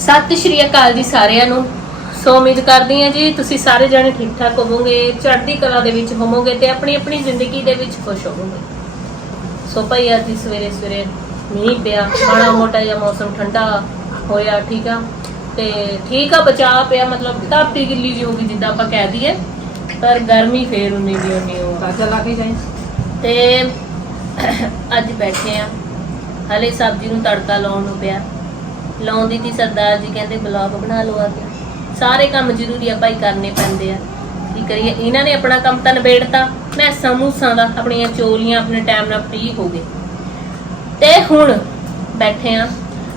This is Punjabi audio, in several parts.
ਸਤਿ ਸ਼੍ਰੀ ਅਕਾਲ ਜੀ ਸਾਰਿਆਂ ਨੂੰ। ਸੋ ਉਮੀਦ ਕਰਦੀ ਹਾਂ ਜੀ ਤੁਸੀਂ ਸਾਰੇ ਜਣੇ ਠੀਕ ਠਾਕ ਹੋਵੋਗੇ ਚੜ੍ਹਦੀ ਕਲਾ ਦੇ ਵਿੱਚ ਹੋਵੋਗੇ ਤੇ ਆਪਣੀ ਆਪਣੀ ਜ਼ਿੰਦਗੀ ਦੇ ਵਿੱਚ ਖੁਸ਼ ਹੋਵੋਗੇ। ਸੋ ਭਾਈ ਅੱਜ ਸਵੇਰੇ ਸਵੇਰੇ ਮੀਂਹ ਪਿਆ ਮਾੜਾ ਮੋਟਾ ਜਿਹਾ ਮੌਸਮ ਠੰਡਾ ਹੋਇਆ ਠੀਕ ਆ। ਤੇ ਠੀਕ ਆ ਬਚਾ ਪਿਆ ਮਤਲਬ ਧਰਤੀ ਗਿੱਲੀ ਜਿਹੀ ਹੋ ਗਈ ਜਿੱਦਾਂ ਆਪਾਂ ਕਹਿ ਦਈਏ ਪਰ ਗਰਮੀ ਫੇਰ ਉਨੀ ਦੀ ਉਨੀ ਹੋ ਤਾਜਾ ਲਾ ਕੇ ਜਾਈ। ਤੇ ਅੱਜ ਬੈਠੇ ਆ। ਹਲੇ ਸਬਜ਼ੀ ਨੂੰ ਤੜਕਾ ਲਾਉਣ ਨੂੰ ਪਿਆ। ਲਾਉਂਦੀ ਤੀ ਸਰਦਾਰ ਜੀ, ਕਹਿੰਦੇ ਬਲੌਗ ਬਣਾ ਲਓ ਆ ਕੇ। ਸਾਰੇ ਕੰਮ ਜ਼ਰੂਰੀ ਆ ਭਾਈ ਕਰਨੇ ਪੈਂਦੇ ਆ। ਕੀ ਕਰੀਏ? ਇਹਨਾਂ ਨੇ ਆਪਣਾ ਕੰਮ ਤਾਂ ਨਿਬੇੜਤਾ। ਮੈਂ ਸਮੂਸਾਂ ਦਾ, ਆਪਣੀਆਂ ਚੋਲੀਆਂ, ਆਪਣੇ ਟਾਈਮ ਨਾਲ ਫ੍ਰੀ ਹੋ ਗਏ ਤੇ ਹੁਣ ਬੈਠੇ ਆ।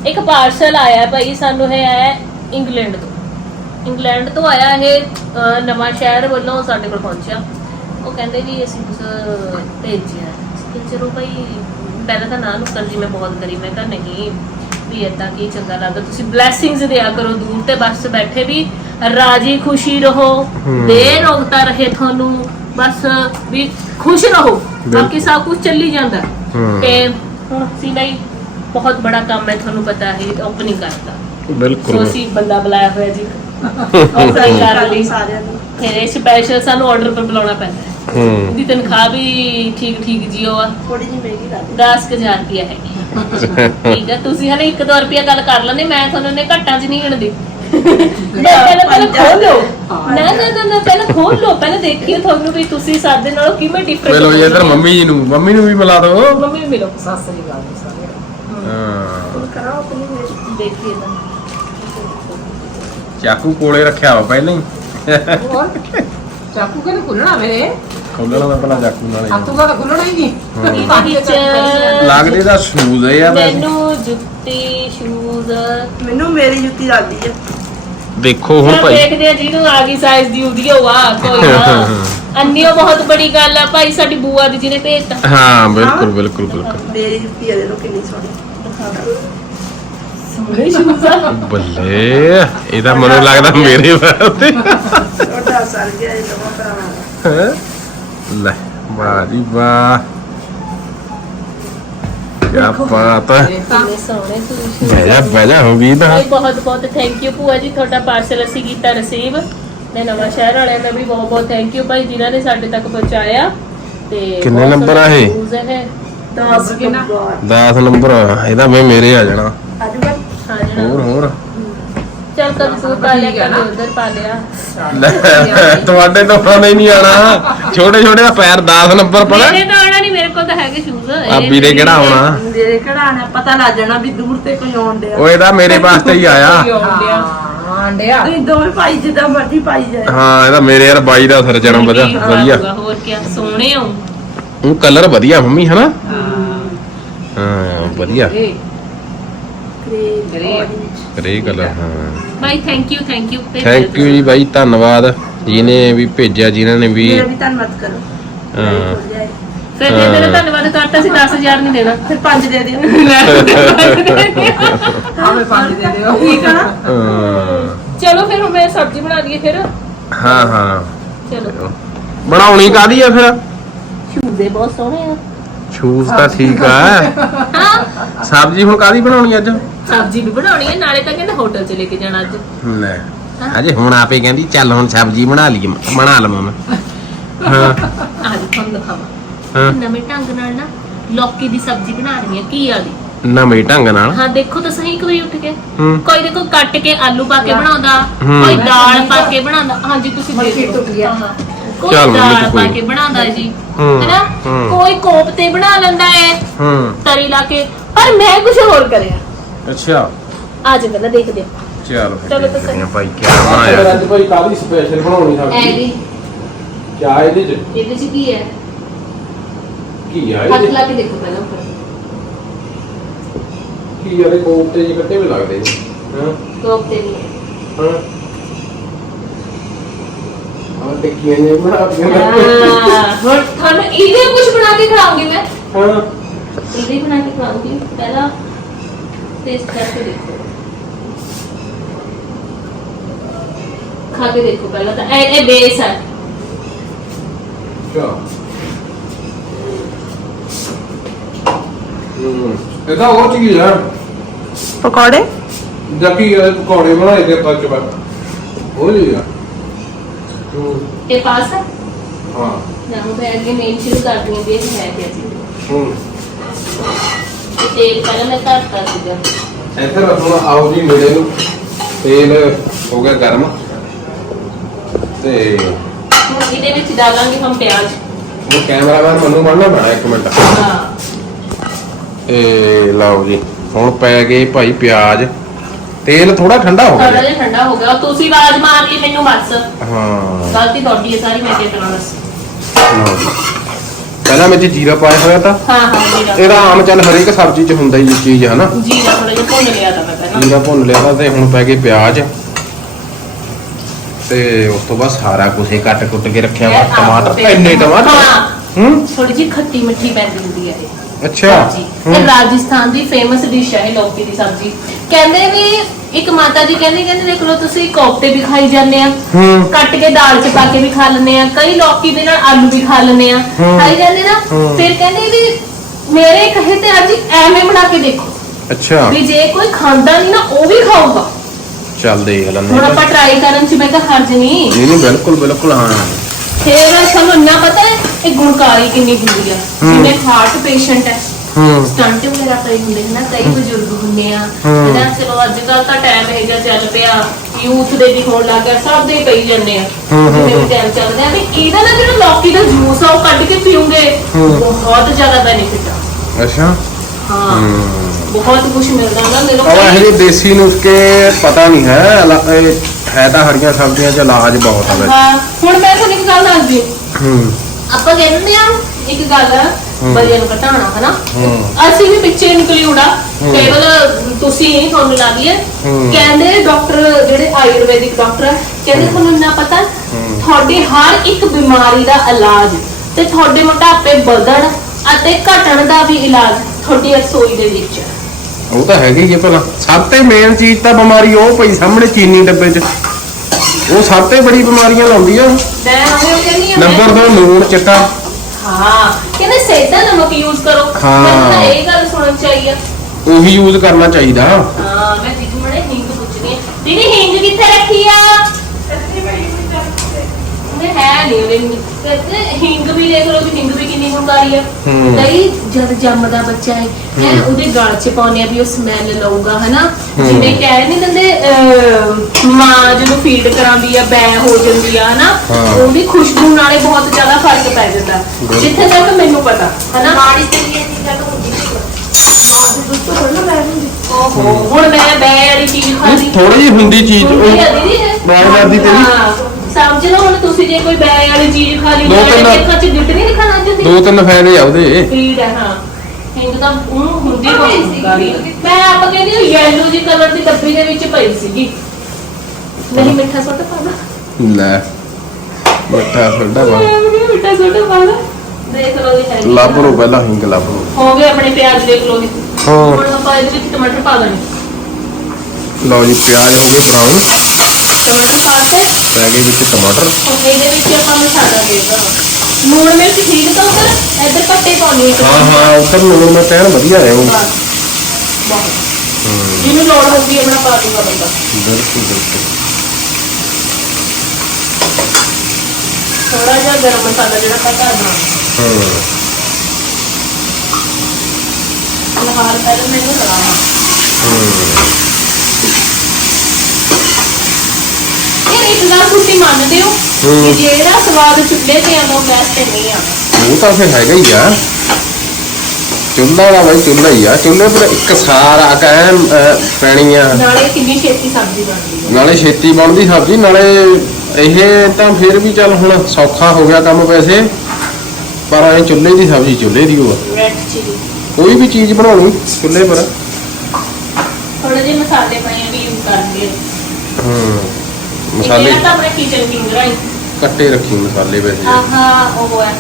ਇੱਕ ਪਾਰਸਲ ਆਇਆ ਭਾਈ, ਸਾਨੂੰ ਇਹ ਆਇਆ ਇੰਗਲੈਂਡ ਤੋਂ। ਇੰਗਲੈਂਡ ਤੋਂ ਆਇਆ ਇਹ ਨਵਾਂ ਸ਼ਹਿਰ ਵੱਲੋਂ ਸਾਡੇ ਕੋਲ ਪਹੁੰਚਿਆ। ਉਹ ਕਹਿੰਦੇ ਜੀ ਅਸੀਂ ਕੁਝ ਭੇਜਿਆ। ਤੇ ਚਲੋ ਭਾਈ, ਪਹਿਲਾਂ ਤਾਂ ਨਾ ਨੁਕਰ ਜੀ, ਮੈਂ ਬਹੁਤ ਕਰੀ ਮੈਂ ਕਿਹਾ, ਨਹੀਂ ਵੀ ਏਦਾਂ ਕੀ ਚੰਗਾ ਲੱਗਦਾ। ਤੁਸੀਂ ਬਲੇਸਿੰਗਸ ਦਿਆ ਕਰੋ ਦੂਰ ਤੇ ਬਸ ਬੈਠੇ ਵੀ ਰਾਜੀ ਖੁਸ਼ੀ ਰਹੋ ਹਮ। ਦੇਰ ਰੋਗਤਾ ਰਹੇ ਤੁਹਾਨੂੰ ਬਸ ਵੀ ਖੁਸ਼ ਰਹੋ। ਬਾਕੀ ਸਭ ਕੁਝ ਚੱਲੀ ਜਾਂਦਾ। ਹਮ। ਤੇ ਹੁਣ ਅਸੀਂ ਲਈ ਬਹੁਤ ਬੜਾ ਕੰਮ ਹੈ ਤੁਹਾਨੂੰ ਪਤਾ ਹੈ ਓਪਨਿੰਗ ਕਰਤਾ। ਸੋ ਬਿਲਕੁਲ ਅਸੀਂ ਬੰਦਾ ਬੁਲਾਇਆ ਹੋਇਆ ਜੀ। ਓਪਨਿੰਗ ਕਰ ਲਈ। ਸਾਰਿਆਂ ਨੂੰ। ਫਿਰ ਇਹ ਸਪੈਸ਼ਲ ਸਾਨੂੰ ਆਰਡਰ ਪਰ ਬੁਲਾਉਣਾ ਪੈਂਦਾ ਹੈ। ਹੂੰ ਉਹਦੀ ਤਨਖਾਹ ਵੀ ਠੀਕ ਠੀਕ ਜਿਓ ਆ। ਥੋੜੀ ਜਿਹੀ ਮਹਿੰਗੀ ਲੱਗਦੀ 10000 ਰੁਪਿਆ ਹੈ ਠੀਕ ਹੈ ਤੁਸੀਂ ਹਲੇ 1-2 ਰੁਪਿਆ ਗੱਲ ਕਰ ਲੈਂਦੇ ਮੈਂ ਤੁਹਾਨੂੰ ਨੇ ਘੱਟਾਂ 'ਚ ਨਹੀਂ ਗਿਣਦੀ ਮੈਂ ਪਹਿਲਾਂ ਪਹਿਲਾਂ ਖੋਲ ਲਓ। ਨਾ ਨਾ ਨਾ ਨਾ ਪਹਿਲਾਂ ਖੋਲ ਲਓ ਪਹਿਲਾਂ ਦੇਖੀਏ ਤੁਹਾਨੂੰ ਵੀ ਤੁਸੀਂ ਸਾਡੇ ਨਾਲੋਂ ਕਿਵੇਂ ਡਿਫਰੈਂਟ ਮਿਲੋ ਜੀ ਇਧਰ ਮੰਮੀ ਜੀ ਨੂੰ ਮੰਮੀ ਨੂੰ ਵੀ ਮਿਲਾ ਦਿਓ। ਮੰਮੀ ਨੂੰ ਮਿਲੋ। ਸਤਿ ਸ੍ਰੀ ਅਕਾਲ ਜੀ ਸਾਰਿਆਂ ਨੂੰ। ਹਾਂ। ਕਰਾਓ ਆਪਣੀ ਮੇਰੀ ਦੇਖੀਏ ਤਾਂ। ਚਾਕੂ ਕੋਲੇ ਰੱਖਿਆ ਵਾ ਪਹਿਲਾਂ ਹੀ। ਹੋਰ? ਚਾਕੂ ਕਿਨੇ ਖੁੱਲਣਾ ਮੇਰੇ ਖੋਲਣਾ ਤਾਂ ਪਹਿਲਾਂ ਚਾਕੂ ਨਾਲ ਹੀ ਹੱਥੋਂ ਤਾਂ ਖੁੱਲਣਾ ਹੀ ਨਹੀਂ। ਇਹਦੇ ਵਿੱਚ ਲੱਗਦੇ ਦਾ ਸ਼ੂਜ਼ ਹੈ ਆ ਵੈਸੇ। ਮੈਨੂੰ ਜੁੱਤੀ ਸ਼ੂਜ਼ ਮੈਨੂੰ ਮੇਰੀ ਜੁੱਤੀ ਲੱਗਦੀ ਹੈ ਦੇਖੋ ਹੁਣ ਭਾਈ। ਦੇਖਦੇ ਆ ਜਿਹਨੂੰ ਆ ਗਈ ਸਾਈਜ਼ ਦੀ ਉਹਦੀ ਹੋਆ ਕੋਈ ਨਾ। ਅੰਨਿਓ ਬਹੁਤ ਬੜੀ ਗੱਲ ਆ ਭਾਈ ਸਾਡੀ ਬੂਆ ਦੀ ਜਿਹਨੇ ਭੇਜਤਾ। ਹਾਂ ਬਿਲਕੁਲ ਬਿਲਕੁਲ ਬਿਲਕੁਲ। ਮੇਰੀ ਜੁੱਤੀ ਆ ਦੇ ਲੋ ਕਿੰਨੀ ਸੋਹਣੀ। ਬੱਲੇ ਇਹਦਾ ਮੈਨੂੰ ਲੱਗਦਾ ਮੇਰੇ ਵਾਸਤੇ। ਛੋਟਾ ਸਰ ਗਿਆ ਇਹ ਕਰਾਵਾਂਗਾ ਹੈਂ? ਲੈ ਵਾਹ। ਜੀ ਵਾਹ ਕੀ ਬਾਤ ਹੈ। ਕਿੰਨੇ ਸੋਹਣੇ ਤੁਸੀਂ ਬਹਿ ਜਾ ਬਹਿ ਜਾ ਹੋ ਗਈ ਤਾਂ। ਭਾਈ ਬਹੁਤ ਬਹੁਤ ਥੈਂਕ ਯੂ ਭੂਆ ਜੀ ਤੁਹਾਡਾ ਪਾਰਸਲ ਅਸੀਂ ਕੀਤਾ ਰਿਸੀਵ ਤੇ ਨਵਾਂ ਸ਼ਹਿਰ ਵਾਲਿਆਂ ਦਾ ਵੀ ਬਹੁਤ ਬਹੁਤ ਥੈਂਕ ਯੂ ਭਾਈ ਜਿਨ੍ਹਾਂ ਨੇ ਸਾਡੇ ਤੱਕ ਪਹੁੰਚਾਇਆ। ਤੇ ਕਿੰਨੇ ਬਹੁਤ ਨੰਬਰ ਆ ਇਹ? shoes ਇਹ। 10 ਕਿੰਨਾ? ਨੰਬਰ 10 ਨੰਬਰ ਇਹਦਾ ਮੈਂ ਮੇਰੇ ਆ ਜਾਣਾ। ਹੋਰ ਹੋਰ। ਚੱਲ ਕਦੇ ਤੂੰ ਪਾ ਲਿਆ ਠੀਕ ਆ ਨਾ? ਕਦੇ ਉਧਰ ਪਾ ਲਿਆ। ਲੈ ਤੁਹਾਡੇ ਤੋਂ ਪਤਾ ਹੀ ਨਹੀਂ ਆਣਾ। ਛੋਟੇ ਛੋਟੇ ਦਾ ਪੈਰ 10 ਨੰਬਰ ਪੜਾ ਮੇਰੇ ਤਾਂ ਆਣਾ ਨਹੀਂ ਮੇਰੇ ਕੋਲ ਤਾਂ ਹੈਗੇ ਸ਼ੂਜ਼ ਆਬੀ ਦੇ ਕਿਹੜਾ ਆਉਣਾ? ਮੇਰੇ ਕਢਾਣਾ ਪਤਾ ਲੱਗ ਜਾਣਾ ਵੀ ਦੂਰ ਤੇ ਕੋਈ ਆਉਣ ਡਿਆ। ਉਹ ਇਹਦਾ ਮੇਰੇ ਵਾਸਤੇ ਹੀ ਆਇਆ। ਹਾਂ ਆਂਡਿਆ ਤੁਸੀਂ ਦੋਵੇਂ ਭਾਈ ਜਿੱਦਾਂ ਮਰਜ਼ੀ ਪਾਈ ਜਾਏ ਹਾਂ ਇਹਦਾ ਮੇਰੇ ਯਾਰ ਬਾਈ ਦਾ ਸਿਰ ਜਨਮ ਵਧੀਆ। ਵਧੀਆ ਹੋਰ ਕੀ ਸੋਹਣੇ ਆਉਂ ਉਹ ਕਲਰ ਵਧੀਆ ਮੰਮੀ ਹਨਾ? ਹਾਂ। ਵਧੀਆ। ਗ੍ਰੇ। ਕਲਰ ਹਾਂ। ਭਾਈ thank you thank you thank you ਜੀ ਬਾਈ ਧੰਨਵਾਦ। ਜਿਹਨੇ ਵੀ ਭੇਜਿਆ ਜਿਨ੍ਹਾਂ ਨੇ ਵੀ ਮੇਰਾ ਵੀ ਧੰਨਵਾਦ ਕਰੋ। ਹਾਂ। ਫਿਰ ਜੇ ਤੇਰਾ ਧੰਨਵਾਦ ਕਰਤਾ ਸੀ 10000 ਨਹੀਂ ਦੇਣਾ। ਫਿਰ ਪੰਜ ਦੇ ਦਿਓ। ਆਵੇਂ ਪੰਜ ਦੇ ਦਿਓ। ਠੀਕ ਆ। ਚਲੋ ਫਿਰ ਹੁਣ ਮੈਂ ਸਬਜ਼ੀ ਬਣਾ ਲਈਏ ਫਿਰ। ਹਾਂ ਹਾਂ। ਚਲੋ। ਬਣਾਉਣੀ ਕਾਦੀ ਆ ਫਿਰ? ਸ਼ੂਜ਼ੇ ਬਹੁਤ ਸੋਹਣੇ ਆ। ਸ਼ੂਜ਼ ਤਾਂ ਠੀਕ ਆ। ਹਾਂ। ਸਬਜ਼ੀ ਹੁਣ ਕਾਦੀ ਬਣਾਉਣੀ ਅੱਜ? ਸਬਜ਼ੀ ਵੀ ਬਣਾਉਣੀ ਹੈ ਨਾਲੇ ਤਾਂ ਕਹਿੰਦੇ ਹੋਟਲ 'ਚ ਲੈ ਕੇ ਜਾਣਾ ਅੱਜ। ਲੈ ਅਜੇ ਹੁਣ ਆਪੇ ਕਹਿੰਦੀ ਚੱਲ ਹੁਣ ਸਬਜ਼ੀ ਬਣਾ ਲਈਏ ਬਣਾ ਲਵਾਂ ਮੈਂ। ਹਾਂ। ਅੱਜ ਤੁਹਾਨੂੰ ਦਿਖਾਵਾਂ। ਨਵੇਂ ਢੰਗ ਨਾਲ ਨਾ ਲੌਕੀ ਦੀ ਸਬਜ਼ੀ ਬਣਾ ਰਹੀ ਹੈ ਘੀਆ ਦੀ। ਨਵੇਂ ਢੰਗ ਨਾਲ? ਹਾਂ ਦੇਖੋ ਤਾਂ ਸਹੀ ਕੋਈ ਉੱਠ ਕੇ। ਕੋਈ ਦੇਖੋ ਕੱਟ ਕੇ ਆਲੂ ਪਾ ਕੇ ਬਣਾਉਂਦਾ। ਕੋਈ ਦਾਲ ਪਾ ਕੇ ਬਣਾਉਂਦਾ। ਹਾਂਜੀ ਤੁਸੀਂ ਦੇਖ। ਕੋਈ ਦਾਲ ਤੂੰ ਪਾ ਕੇ ਬਣਾਉਂਦਾ ਜੀ। ਹੂੰ, ਹੈਨਾ। ਕੋਈ ਕੋਫਤੇ ਬਣਾ ਲੈਂਦਾ ਹੈ ਹੂੰ। ਤਰੀ ਲਾ ਕੇ। ਪਰ ਮੈਂ ਕੁਝ ਹੋਰ ਕਰਿਆ। ਅੱਛਾ। ਆ ਜਾਂਦਾ ਨਾ ਦੇਖਦੇ ਹਾਂ। ਚਲ ਫਿਰ ਚਲੋ ਦੇਖਦੇ ਤਾਂ ਹਾਂ ਭਾਈ ਕੀ ਬਣਾਇਆ ਅੱਜ ਭਾਈ ਕਾਦੀ ਸਪੈਸ਼ਲ ਬਣਾਉਣੀ ਐ ਸਬਜ਼ੀ ਵੀ। ਕਿਆ ਇਹਦੇ ਚ? ਇਹਦੇ ਚ ਕੀ ਹੈ? ਕੀ ਆ ਹੱਥ ਇਹਦੇ ਲਾ ਕੇ ਦੇਖੋ ਪਹਿਲਾਂ ਉੱਪਰ। ਕੀ ਆ ਦੇ ਕੋਫਤੇ ਜਿਹੇ ਕੱਟੇ ਵੀ ਲੱਗਦੇ ਨੇ। ਹਾਂ? ਕੋਫਤੇ ਨਹੀਂ ਹੈ। ਹਾਂ? ਆ ਟਿੱਕੀਆਂ ਨੇ ਬਣਾ ਕੇ ਹਾਂ ਹੁਣ ਤੁਹਾਨੂੰ ਇਹਦੇ ਕੁਝ ਬਣਾ ਕੇ ਖਿਲਾਉਂਗੀ ਮੈਂ। ਹਾਂ? ਇਹਦੇ ਬਣਾ ਕੇ ਖਿਲਾਉਂਗੀ ਪਹਿਲਾਂ ਟੇਸਟ ਕਰਕੇ ਦੇਖੋ। ਖਾ ਕੇ ਦੇਖੋ ਪਹਿਲਾਂ ਤਾਂ। ਇਹ ਇਹ ਬੇਸ ਹੈ ਅੱਛਾ। ਹੂੰ ਇਹਦਾ ਉਹ ਚੀਜ਼ ਆ। ਪਕੌੜੇ? ਜੱਕੀ ਇਹ ਪਕੌੜੇ ਬਣਾਏ ਤੇ ਬੱਚ ਉਹ ਲਈ ਆ। ਹੂੰ, ਇਹ ਪਾਸ ਹੈ। ਹਾਂ ਨਾ ਮੈਂ ਅੱਗੇ ਮੇਨ ਸ਼ੁਰੂ ਕਰਦੀ ਹਾਂ ਇਹ ਹੈ ਕਿਆ ਚੀਜ਼ ਹੂੰ। ਤੇ ਤੇਲ ਪਹਿਲਾਂ ਮੈਂ ਕਰ ਦਿੱਤਾ ਇੱਧਰ ਹੁਣ ਆਓ ਜੀ ਮੇਰੇ ਨੂੰ। ਤੇਲ ਹੋ ਗਿਆ ਗਰਮ। ਤੇ ਹੁਣ ਇਹਦੇ ਵਿੱਚ ਡਾਲਾਂਗੇ ਹਮ ਪਿਆਜ਼। ਉਹ ਕੈਮਰਾਮੈਨ ਮੈਨੂੰ ਬਣਨਾ ਪੈਣਾ ਇੱਕ ਮਿੰਟ। ਹਾਂ। ਇਹ ਲਓ ਜੀ ਹੁਣ ਪੈ ਗਏ ਭਾਈ ਪਿਆਜ਼। ਤੇਲ ਥੋੜਾ ਠੰਡਾ ਹੋ ਥੋੜਾ ਗਿਆ ਜਿਹਾ ਠੰਡਾ ਹੋ ਗਿਆ। ਤੁਸੀਂ ਆਵਾਜ਼ ਮਾਰ ਲਈ ਮੈਨੂੰ ਬਸ। ਹਾਂ। ਗਲਤੀ ਤੁਹਾਡੀ ਹੈ ਸਾਰੀ ਮੈਂ ਕੀ ਕਰਾਂ ਬਸ। ਲਓ ਜੀ। ਪਹਿਲਾਂ ਵਿੱਚ ਜੀਰਾ ਪਾਇਆ ਹੋਇਆ ਤਾਂ ਹਾਂ ਹਾਂ ਜੀਰਾ ਇਹਦਾ ਆਮ ਚੱਲ ਹਰੇਕ ਸਬਜ਼ੀ 'ਚ ਹੁੰਦਾ ਹੀ ਇਹ ਚੀਜ਼ ਹੈ ਨਾ। ਜੀਰਾ ਥੋੜਾ ਜਿਹਾ ਭੁੰਨ ਲਿਆ ਤਾਂ ਮੈਂ ਪਹਿਲਾਂ। ਜੀਰਾ ਭੁੰਨ ਲਿਆ ਤਾਂ ਤੇ ਹੁਣ ਪੈ ਗਏ ਪਿਆਜ਼। ਤੇ ਉਸ ਤੋਂ ਬਾਅਦ ਸਾਰਾ ਕੁਝ ਕੱਟ ਕੁੱਟ ਕੇ ਰੱਖਿਆ ਵਾ ਟਮਾਟਰ। ਇੰਨੇ ਟਮਾਟਰ? ਹਾਂ। ਹੂੰ? ਥੋੜੀ ਜਿਹੀ ਖੱਟੀ ਮਿੱਠੀ ਪੈਂਦੀ ਹੁੰਦੀ ਹੈ ਇਹ। ਅੱਛਾ। ਸਬਜ਼ੀ। ਹੂੰ। ਇਹ ਰਾਜਸਥਾਨ ਦੀ ਫੇਮਸ ਡਿਸ਼ ਹੈ ਇਹ ਲੌਕੀ ਦੀ ਸਬਜ਼ੀ। ਕਹਿੰਦੇ ਵੀ ਇੱਕ ਮਾਤਾ ਜੀ ਕਹਿੰਦੇ ਕਹਿੰਦੇ ਦੇਖ ਲਓ ਤੁਸੀਂ ਕੋਫਤੇ ਵੀ ਖਾਈ ਜਾਂਦੇ ਆ। ਹੂੰ। ਕੱਟ ਕੇ ਦਾਲ ਚ ਪਾ ਕੇ ਵੀ ਖਾ ਲੈਂਦੇ ਆ। ਕਈ ਲੌਕੀ ਦੇ ਨਾਲ ਆਲੂ ਵੀ ਖਾ ਲੈਂਦੇ ਆ। ਹੂੰ। ਖਾਈ ਜਾਂਦੇ ਨਾ। ਹੂੰ। ਫਿਰ ਕਹਿੰਦੇ ਵੀ ਮੇਰੇ ਕਹੇ ਤੇ ਅੱਜ ਐਵੇਂ ਬਣਾ ਕੇ ਦੇਖੋ। ਅੱਛਾ। ਵੀ ਜੇ ਕੋਈ ਖਾਂਦਾ ਨਹੀਂ ਨਾ ਉਹ ਵੀ ਖਾਊਗਾ। ਚੱਲ ਦੇਖ ਲੈਂਦੇ ਹੁਣ ਹਾਂ। ਆਪਾਂ ਟਰਾਈ ਕਰਨ ਚ ਮੈਂ ਤਾਂ ਹਰਜ ਨਹੀਂ ਨਹੀਂ ਨਹੀਂ ਬਿਲਕੁਲ ਬਿਲਕੁਲ ਹਾਂ। ਫਿਰ ਸਾਨੂੰ ਇੰਨਾ ਪਤਾ ਹੈ ਇਹ ਗੁਣਕਾਰੀ ਕਿੰਨੀ ਹੁੰਦੀ ਆ। ਹਮ। ਜਿਵੇਂ ਹਾਰਟ ਪੇਸ਼ੈਂਟ ਹੈ ਹੂੰ। ਸਟੰਟ ਵਗੈਰਾ ਕਈ ਹੁੰਦੇ ਨੇ ਨਾ ਕਈ ਬਜ਼ੁਰਗ ਹੁੰਦੇ ਆ। ਹਮ। ਹਨਾ ਚਲੋ ਅੱਜ ਕੱਲ ਤਾਂ ਟਾਈਮ ਇਹ ਜਿਹਾ ਚੱਲ ਪਿਆ ਯੂਥ ਦੇ ਵੀ ਹੋਣ ਲੱਗ ਗਿਆ ਸਭ ਦੇ ਹੀ ਪਈ ਜਾਂਦੇ ਆ। ਹਮ, ਹਮ, ਜਿਵੇਂ ਵੀ ਟਾਈਮ ਚੱਲਦੇ ਆ ਵੀ ਇਹਦਾ ਨਾ ਜਿਹੜਾ ਲੌਕੀ ਦਾ ਜੂਸ ਆ ਉਹ ਕੱਢ ਕੇ ਪੀਉਂਗੇ ਹਮ। ਬਹੁਤ ਜ਼ਿਆਦਾ ਬੈਨੀਫਿਟ ਆ। ਅੱਛਾ। ਹਾਂ। ਹੂੰ। ਬਹੁਤ ਕੁਝ ਮਿਲਦਾ ਨਾ ਮੇਰੇ ਉਹ ਇਹੋ ਕੋਲ ਜਿਹੇ ਦੇਸੀ ਨੁਸਖੇ ਪਤਾ ਨਹੀਂ ਹੈ ਅਲ- ਇਹ ਤਾਂ ਹਰੀਆਂ ਸਬਜ਼ੀਆਂ ਚ ਇਲਾਜ ਬਹੁਤ ਹੈ ਵੈਸੇ ਹਾਂ ਹੁਣ ਮੈਂ ਤੁਹਾਨੂੰ ਇੱਕ ਗੱਲ ਦੱਸਦੀ ਹੂੰ ਆਪਾਂ ਕਹਿੰਦੇ ਆ ਇੱਕ ਗੱਲ ਹਮ। ਬਰੀਆਂ ਨੂੰ ਘਟਾਉਣਾ ਹਨਾ ਹੂੰ ਅਸੀਂ ਵੀ ਪਿੱਛੇ ਇਨਕਲੂਡ ਆ। ਕੇਵਲ ਤੁਸੀਂ ਨਹੀਂ ਤੁਹਾਨੂੰ ਗਿਆ ਹਮ। ਕਹਿੰਦੇ ਡਾਕਟਰ ਜਿਹੜੇ ਆਯੁਰਵੈਦਿਕ ਡਾਕਟਰ ਆ, ਕਹਿੰਦੇ ਤੁਹਾਨੂੰ ਇੰਨਾ ਪਤਾ। ਤੁਹਾਡੀ ਹਰ ਇੱਕ ਬਿਮਾਰੀ ਦਾ ਇਲਾਜ ਤੇ ਤੁਹਾਡੇ ਮੋਟਾਪੇ ਵਧਣ ਅਤੇ ਘਟਣ ਦਾ ਵੀ ਇਲਾਜ ਤੁਹਾਡੀ ਰਸੋਈ ਦੇ ਵਿੱਚ ਹੈ। ਉਹ ਤਾਂ ਹੈਗੀ ਹੀ ਭਲਾ। ਸਭ ਤੋਂ ਮੇਨ ਚੀਜ਼ ਤਾਂ ਬਿਮਾਰੀ ਉਹ ਪਈ ਸਾਹਮਣੇ ਚੀਨੀ ਡੱਬੇ 'ਚ। ਉਹ ਸਭ ਤੋਂ ਬੜੀ ਬਿਮਾਰੀਆਂ ਲਾਉਂਦੀ ਆ ਮੈਂ ਉਹ ਕਹਿੰਦੀ ਆ ਨੰਬਰ 2 ਲੂਣ ਚਿੱਟਾ। ਹਾਂ ਕਹਿੰਦੇ ਸੇਧਾ ਨਮਕ ਯੂਜ਼ ਕਰੋ। ਹਾਂ। ਮੈਨੂੰ ਤਾਂ ਇਹ ਗੱਲ ਸੁਣਨ ਚਾਹੀਦੀ ਆ। ਉਹੀ ਯੂਜ਼ ਕਰਨਾ ਚਾਹੀਦਾ। ਹਾਂ ਮੈਂ ਦੀਦੀ ਮੜੇ ਹਿੰਗ ਪੁੱਛਣੀ ਆ। ਦੀਦੀ ਹਿੰਗ ਕਿੱਥੇ ਰੱਖੀ ਆ? ਮੈਂ ਹੈ ਨਹੀਂ ਉਹਦੇ ਹਿੰਗ ਕਹਿੰਦੇ ਹਿੰਗ ਵੀ ਦੇਖ ਲਓ ਵੀ ਹਿੰਗ ਵੀ ਕਿੰਨੀ ਗੁਣਕਾਰੀ ਆ ਹੂੰ। ਕਈ ਜਦ ਜੰਮਦਾ ਬੱਚਾ ਹੈ ਹੈ। ਉਹਦੇ ਗਲ 'ਚ ਪਾਉਂਦੇ ਆ ਵੀ ਉਹ ਸਮੈਲ ਲਊਗਾ ਹਨਾ। ਜਿਵੇਂ ਕਹਿ ਨਹੀਂ ਦਿੰਦੇ ਅਹ, ਮਾਂ ਜਦੋਂ ਫੀਡ ਕਰਾਂਦੀ ਆ ਬੈ ਹੋ ਜਾਂਦੀ ਆ ਹਨਾ ਹਾਂ। ਉਹਦੀ ਖੁਸ਼ਬੂ ਨਾਲੇ ਬਹੁਤ ਜ਼ਿਆਦਾ ਫ਼ਰਕ ਪੈ ਜਾਂਦਾ ਬਿਲਕੁਲ। ਜਿੱਥੇ ਤੱਕ ਮੈਨੂੰ ਪਤਾ ਹਨਾ ਮਾੜੀ ਤੇ ਇਹ ਚੀਜ਼ਾਂ ਤਾਂ ਹੁੰਦੀ ਨਹੀਂ ਤੋਂ ਓਹੋ ਹੁਣ ਮੈਂ ਬੈ ਵਾਲੀ ਚੀਜ਼ ਖਾਣੀ ਥੋੜੀ ਜਿਹੀ ਹੁੰਦੀ ਚੀਜ਼ ਉਹ। ਬਾਰ-ਬਾਰ ਦੀ ਤੇਰੀ। ਹਾਂ, ਸਮਝ ਲਓ ਹੁਣ ਤੁਸੀਂ ਜੇ ਕੋਈ ਬੈ ਵਾਲੀ ਚੀਜ਼ ਖਾ ਲਈ ਦੋ ਤਾਂ ਤਿੰਨ- ਅੱਖਾਂ 'ਚ ਗਿੱਟ ਨਹੀਂ ਦਿਖਣ ਲੱਗ ਜਾਂਦੀ ਦੋ ਤਿੰਨ ਫਾਇਦੇ ਆ ਉਹਦੇ। ਫੀਡ ਹੈ ਹਾਂ। ਹਿੰਗ ਤਾਂ ਉਹ ਹੁੰਦੀ ਹਾਂ, ਬਹੁਤ ਪਈ ਗੁਣਕਾਰੀ ਆ। ਸੀਗੀ। ਮੈਂ ਆਪ ਕਹਿੰਦੀ ਹਾਂ ਯੈਲੋ ਜੀ ਕਲਰ ਦੀ ਡੱਬੀ ਦੇ ਵਿੱਚ ਪਈ ਸੀਗੀ। ਨਹੀਂ ਮਿੱਠਾ ਸੋਡਾ ਪਾਣਾ ਲੈ। ਮਿੱਠਾ ਸੋਡਾ ਵਾ ਮਿੱਠਾ ਸੋਡਾ ਪਾਣਾ ਦੇਖ ਲਓ ਜੀ ਹੈ ਜੀ। ਲੱਭ ਲਓ ਪਹਿਲਾਂ ਹਿੰਗ ਲੱਭ ਲਓ। ਹੋ ਗਏ ਆਪਣੇ ਪਿਆਜ਼ ਦੇਖ ਲਓ ਜੀ। ਹਾਂ। ਹੁਣ ਆਪਾਂ ਇਹਦੇ ਵਿੱਚ ਟਮਾਟਰ ਪਾ ਦੇਣੇ। ਲਓ ਜੀ ਪਿਆਜ਼ ਹੋ ਗਏ ਬਰਾਊਨ ਟਮਾਟਰ ਪਾ ਕੇ ਪੈ ਗਏ ਵਿੱਚ ਟਮਾਟਰ। ਹੁਣ ਇਹਦੇ ਵਿੱਚ ਆਪਾਂ ਮਸਾਲਾ ਦੇ ਦੇਣਾ ਲੂਣ ਮਿਰਚ ਠੀਕ ਤਾਂ ਉੱਧਰ ਇੱਧਰ ਪੱਤੇ ਪਾਉਣੀ ਇੱਕ ਹਾਂ ਹਾਂ ਉੱਧਰ ਲੂਣ ਮੈਂ ਕਹਿਣ ਵਧੀਆ ਹੈ ਉਹ। ਬਸ ਬਹੁਤ ਜਿਹਨੂੰ ਲੋੜ ਹੁੰਦੀ ਹੈ ਆਪਣਾ ਪਾ ਦੂਗਾ ਬੰਦਾ। ਬਿਲਕੁਲ ਬਿਲਕੁਲ। ਥੋੜਾ ਜਿਹਾ ਗਰਮ ਮਸਾਲਾ ਜਿਹੜਾ ਆਪਾਂ ਘਰ ਹਾਂ। ਲਹਾਰ ਪਹਿਲਾਂ ਮੈਨੂੰ ਇੱਕ ਗੱਲ ਤੁਸੀਂ ਮੰਨਦੇ ਹੋ ਕਿ ਹੂੰ। ਜਿਹੜਾ ਸਵਾਦ ਚੁੱਲ੍ਹੇ ਤੇ ਆਉਂਦਾ ਉਹ ਗੈਸ ਤੇ ਨਹੀਂ ਆਉਂਦਾ ਉਹ ਤਾਂ ਫਿਰ ਹੈਗਾ ਹੀ ਆ। ਚੁੱਲ੍ਹਾ ਦਾ ਬਾਈ ਚੁੱਲ੍ਹਾ ਹੀ ਆ। ਚੁੱਲ੍ਹੇ ਪਰ ਇੱਕ ਸਾਰਾ ਕਾਇਮ ਪੈਣੀ ਆ। ਨਾਲੇ ਕਿੰਨੀ ਛੇਤੀ ਸਬਜ਼ੀ ਬਣਦੀ ਹੈ ਨਾਲੇ ਛੇਤੀ ਬਣਦੀ ਸਬਜ਼ੀ ਨਾਲੇ ਇਹ ਤਾਂ ਫਿਰ ਵੀ ਚੱਲ ਹੁਣ ਸੌਖਾ ਹੋ ਗਿਆ ਕੰਮ ਵੈਸੇ ਪਰ ਚੁੱਲ੍ਹੇ ਦੀ ਸਬਜ਼ੀ ਚੁੱਲ੍ਹੇ ਦੀ ਉਹ ਆ ਰੈਡ ਚਿਲੀ ਕੋਈ ਵੀ ਚੀਜ਼ ਬਣਾਉਣੀ ਚੁੱਲ੍ਹੇ ਪਰ। ਥੋੜੇ ਜਿਹੇ ਮਸਾਲੇ ਪਏ ਵੀ ਯੂਜ਼ ਕਰਦੀ ਹੈ ਹੂੰ। ਮਸਾਲੇ ਤਾਂ ਆਪਣੇ ਕਿਚਨ ਕਿੰਗ ਰਾਈ ਕੱਟੇ ਰੱਖੀ ਮਸਾਲੇ ਵੈਸੇ ਆਹਾ ਉਹ ਹੈ।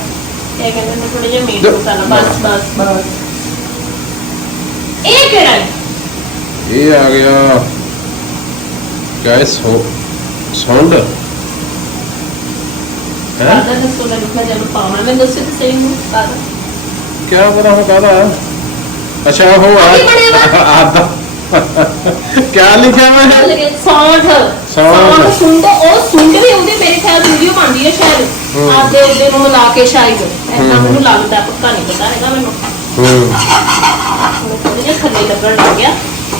ਇਹ ਕਹਿੰਦੇ ਨੇ ਥੋੜੇ ਜਿਹੇ ਮੀਟ ਮਸਾਲਾ ਬਸ ਬਸ। ਬਸ ਇਹ ਕਿਹੜਾ ਹੈ? ਇਹ ਆ ਗਿਆ ਕਿਆ ਹੈ ਸੌਂਡ ਹੈ? ਆਦਾ ਨਾ ਲਿਖਾ ਜਾਨੂੰ ਪਾਉਣਾ ਮੈਂ ਦੱਸੇ ਤੇ ਸਹੀ ਨੂੰ ਆਦਾ ਅੱਛਾ ਆ ਕੀ? ਆਦਾ ਕਿਆ ਲਿਖਿਆ ਮੈਂ? ਸੌਂਠ। ਸੌਂਠ। ਸੌਂਠ ਸੁੰਡ ਉਹ ਸੁੰਡ ਵੀ ਉਹਦੇ ਮੇਰੇ ਖਿਆਲ ਵੀਡੀਓ ਬਣਦੀ ਹੈ ਸ਼ਾਇਦ। ਹੂੰ। ਆਪਦੇ ਉਹਦੇ ਨੂੰ ਮਿਲਾ ਕੇ ਸ਼ਾਇਦ। ਹੂੰ। ਮੈਨੂੰ ਲੱਗਦਾ ਪੱਕਾ ਨਹੀਂ ਪਤਾ ਹੈਗਾ ਮੈਨੂੰ। ਹੂੰ। ਥੋੜੇ ਜਿਹਾ ਥੱਲੇ ਲੱਗਣ ਲੱਗ ਗਿਆ।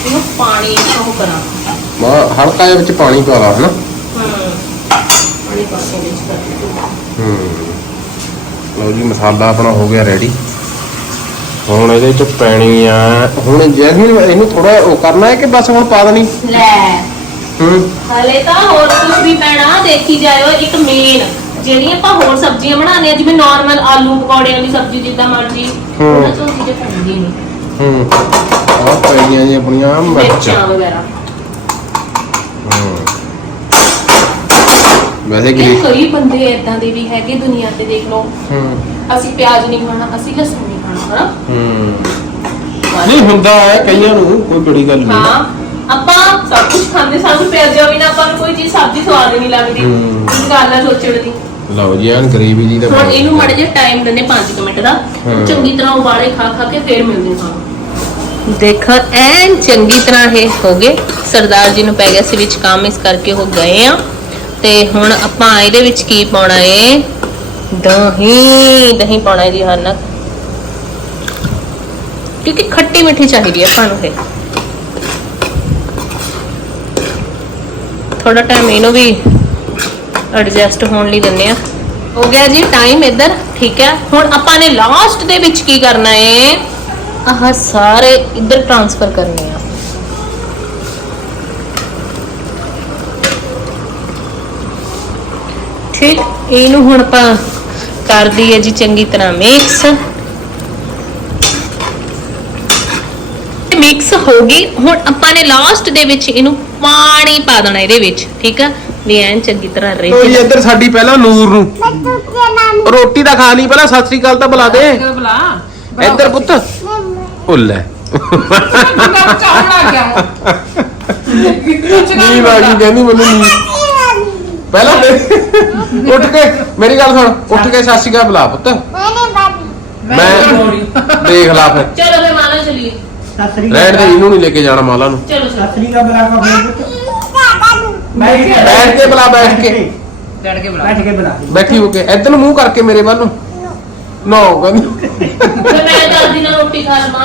ਇਹਨੂੰ ਪਾਣੀ ਉਹ ਕਰਾਂ। ਮਾ ਹਲਕਾ ਜਿਹਾ ਵਿੱਚ ਪਾਣੀ ਪਾ ਲਾ ਹਨਾ? ਹੂੰ। ਪਾਣੀ ਪਾ ਕੇ ਵਿੱਚ ਕਰ। ਹੂੰ। ਲਓ ਜੀ ਮਸਾਲਾ ਆਪਣਾ ਹੋ ਗਿਆ ਰੈਡੀ ਹੁਣ ਇਹਦੇ ਚ ਪੈਣੀ ਆ। ਹੁਣ ਜੈਸਮੀਨ ਇਹਨੂੰ ਥੋੜਾ ਉਹ ਕਰਨਾ ਹੈ ਕਿ ਬਸ ਹੁਣ ਪਾ ਦੇਣੀ? ਲੈ। ਹੂੰ। ਹਲੇ ਤਾਂ ਹੋਰ ਕੁਝ ਵੀ ਪੈਣਾ ਦੇਖੀ ਜਾਇਓ ਇੱਕ ਮੇਨ ਜਿਹੜੀਆਂ ਆਪਾਂ ਹੋਰ ਸਬਜ਼ੀਆਂ ਬਣਾਉਂਦੇ ਆ ਜਿਵੇਂ ਨਾਰਮਲ ਆਲੂ ਪਕੌੜਿਆਂ ਦੀ ਸਬਜ਼ੀ ਜਿੱਦਾਂ ਮਰਜ਼ੀ ਹੂੰ। ਉਹਨਾਂ ਚੋਂ ਚੀਜ਼ਾਂ ਪੈਂਦੀਆਂ ਨਹੀਂ ਹੂੰ। ਆਹ ਪੈਣੀਆਂ ਜੀ ਆਪਣੀਆਂ ਮਿਰਚਾਂ। ਮਿਰਚਾਂ ਵਗੈਰਾ। ਹੂੰ। ਵੈਸੇ ਇਹ ਕਿ ਕਈ ਬੰਦੇ ਇਦਾਂ ਦੇ ਵੀ ਹੈਗੇ ਦੁਨੀਆ ਤੇ ਦੇਖ ਲਓ। ਹੂੰ। ਅਸੀਂ ਪਿਆਜ਼ ਨਹੀਂ ਖਾਣਾ ਅਸੀਂ ਲਸਣ ਨਹੀਂ ਖਾਣਾ ਹਨਾ? ਹੂੰ ਨਹੀਂ ਹੁੰਦਾ ਹੈ ਕਈਆਂ ਨੂੰ ਕੋਈ ਬੜੀ ਗੱਲ ਨਹੀਂ। ਹਾਂ ਆਪਾਂ ਸਭ ਕੁਝ ਖਾਂਦੇ ਸਾਨੂੰ ਪਿਆਜ਼ਾਂ ਬਿਨਾਂ ਆਪਾਂ ਨੂੰ ਕੋਈ ਚੀਜ਼ ਸਬਜ਼ੀ ਸਵਾਦ ਹੀ ਨਹੀਂ ਲੱਗਦੀ ਹੂੰ। ਇਹ ਗੱਲ ਹੈ ਸੋਚਣ ਦੀ। ਲਓ ਜੀ ਐਨ ਗਰੀਬੀ ਜੀ ਦਾ ਹੁਣ ਇਹਨੂੰ ਮਾੜੇ ਜਿਹਾ ਟਾਈਮ ਦਿੰਦੇ 5 ਮਿੰਟ ਦਾ। ਹਾਂ। ਚੰਗੀ ਤਰ੍ਹਾਂ ਉਬਾਲੇ ਖਾ ਖਾ ਕੇ ਫੇਰ ਮਿਲਦੇ ਸਾਨੂੰ ਦੇਖੋ ਐਨ ਚੰਗੀ ਤਰ੍ਹਾਂ ਇਹ ਹੋ ਗਏ। ਸਰਦਾਰ ਜੀ ਨੂੰ ਪੈ ਗਿਆ ਸੀ ਵਿੱਚ ਕੰਮ ਇਸ ਕਰਕੇ ਉਹ ਗਏ ਆ। ਤੇ ਹੁਣ ਆਪਾਂ ਇਹਦੇ ਵਿੱਚ ਕੀ ਪਾਉਣਾ ਏ? ਦਹੀਂ। ਦਹੀਂ ਪਾਉਣਾ ਹੈ ਜੀ ਹਨ ਕਿਉਂਕਿ ਖੱਟੀ ਮਿੱਠੀ ਚਾਹੀਦੀ ਹੈ ਆਪਾਂ ਨੂੰ ਇਹ। ਥੋੜਾ ਟਾਈਮ ਇਹਨੂੰ ਵੀ ਐਡਜਸਟ ਹੋਣ ਲਈ ਦਿੰਨੇ ਆ ਹੋ ਗਿਆ ਜੀ ਟਾਈਮ ਇੱਧਰ, ਠੀਕ ਹੈ। ਹੁਣ ਆਪਾਂ ਨੇ ਲਾਸਟ ਦੇ ਵਿੱਚ ਕੀ ਕਰਨਾ ਹੈ ਆਹ ਸਾਰੇ ਇੱਧਰ ਟ੍ਰਾਂਸਫਰ ਕਰਨੇ ਆ। ਠੀਕ, ਇਹਨੂੰ ਹੁਣ ਆਪਾਂ ਕਰ ਦਈਏ ਜੀ ਚੰਗੀ ਤਰ੍ਹਾਂ ਮਿਕਸ ਮਿਕਸ ਹੋ ਗਈ। ਹੁਣ ਆਪਾਂ ਨੇ ਲਾਸਟ ਦੇ ਵਿੱਚ ਇਹਨੂੰ ਪਾਣੀ ਪਾ ਦੇਣਾ ਇਹਦੇ ਵਿੱਚ ਠੀਕ ਆ? ਵੀ ਐਨ ਚੰਗੀ ਤਰ੍ਹਾਂ ਰਹੇ ਇੱਧਰ ਸਾਡੀ ਪਹਿਲਾਂ ਨੂਰ ਨੂੰ। ਰੋਟੀ ਤਾਂ ਖਾ ਲਈ ਪਹਿਲਾਂ ਸਤਿ ਸ੍ਰੀ ਅਕਾਲ ਤਾਂ ਬੁਲਾ ਦੇ। ਬਲਾ ਇੱਧਰ ਪੁੱਤ। ਉਹ ਲੈ। ਬੰਦਾ ਚਾਹਣ ਲੱਗ ਗਿਆ ਨੀਂਦ ਆ ਗਈ ਕਹਿੰਦੀ ਮੈਨੂੰ ਨੀਂਦ। ਪਹਿਲਾਂ ਦੇ। ਉੱਠ ਕੇ। ਮੇਰੀ ਗੱਲ ਸੁਣ। ਉੱਠ ਕੇ ਸਤਿ ਸ੍ਰੀ ਅਕਾਲ ਬੁਲਾ ਪੁੱਤ। ਮੈਂ ਦੇਖ ਲਾ ਫਿਰ। ਚਲੋ ਰਹਿਣ ਦੇ ਇਹਨੂੰ ਨਹੀਂ ਲੈ ਕੇ ਜਾਣਾ ਮਾਲਾ ਨੂੰ। ਚਲੋ ਸਤਰੀ ਦਾ ਬਲਾ ਕਾ ਬੈਠ ਕੇ ਬੈਠ ਕੇ ਬੁਲਾ ਬੈਠ ਕੇ। ਡੜ ਕੇ ਬਲਾ। ਬੈਠ ਕੇ ਬਲਾ। ਬੈਠੀ ਹੋ ਕੇ। ਇੱਧਰ ਨੂੰ ਮੂੰਹ ਕਰਕੇ ਮੇਰੇ ਵੱਲ ਨੂੰ। ਨੋ ਕਹਿੰਦੀ ਫੇ ਮੈਂ ਦਾਦੀ ਨਾਲ ਰੋਟੀ ਖਾ ਲਵਾਂ।